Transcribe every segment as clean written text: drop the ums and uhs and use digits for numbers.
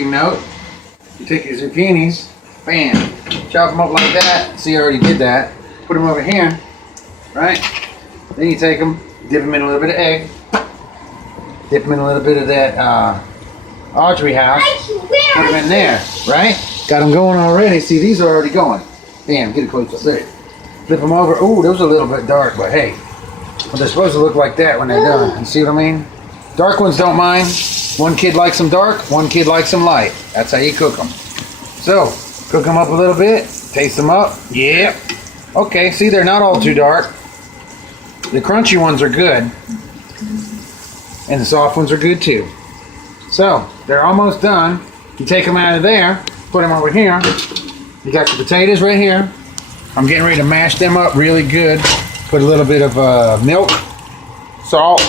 cooking note. You take your zucchinis, bam, chop them up like that. See, I already did that. Put them over here, right? Then you take them, dip them in a little bit of egg, dip them in a little bit of that Audrey house, put them in there, right? Got them going already. See, these are already going. Bam, get it close up there. Flip them over. Ooh, those are a little bit dark, but hey, well, they're supposed to look like that when they're done. You see what I mean? Dark ones don't mind. One kid likes them dark, one kid likes them light. That's how you cook them. So, cook them up a little bit, taste them up. Yep. Okay, see, they're not all too dark. The crunchy ones are good. And the soft ones are good too. So, they're almost done. You take them out of there, put them over here. You got your potatoes right here. I'm getting ready to mash them up really good. Put a little bit of milk, salt,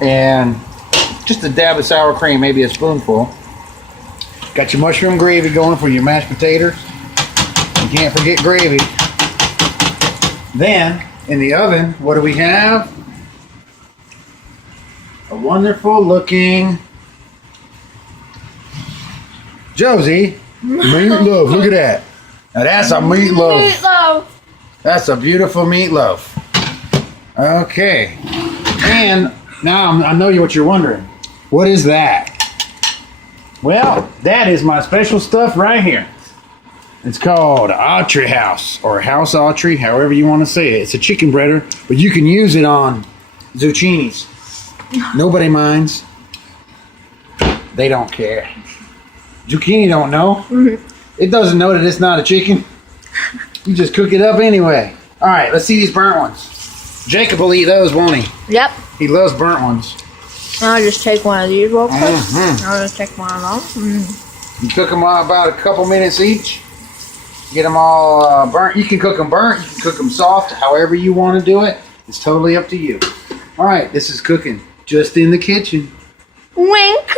and just a dab of sour cream, maybe a spoonful. Got your mushroom gravy going for your mashed potatoes. You can't forget gravy. Then, in the oven, what do we have? A wonderful looking Josie meatloaf. Look at that. Now that's a meatloaf. Meatloaf. That's a beautiful meatloaf. Okay. And now I know what you're wondering. What is that? Well, that is my special stuff right here. It's called Autry House, or House Autry, however you want to say it. It's a chicken breader, but you can use it on zucchinis. Nobody minds. They don't care. Zucchini don't know. It doesn't know that it's not a chicken. You just cook it up anyway. All right, let's see these burnt ones. Jacob will eat those, won't he? Yep. He loves burnt ones. I'll just take one of these real quick. I'll just take one of them. You cook them about a couple minutes each. Get them all burnt. You can cook them burnt. You can cook them soft. However you want to do it. It's totally up to you. All right, this is cooking just in the kitchen. Wink.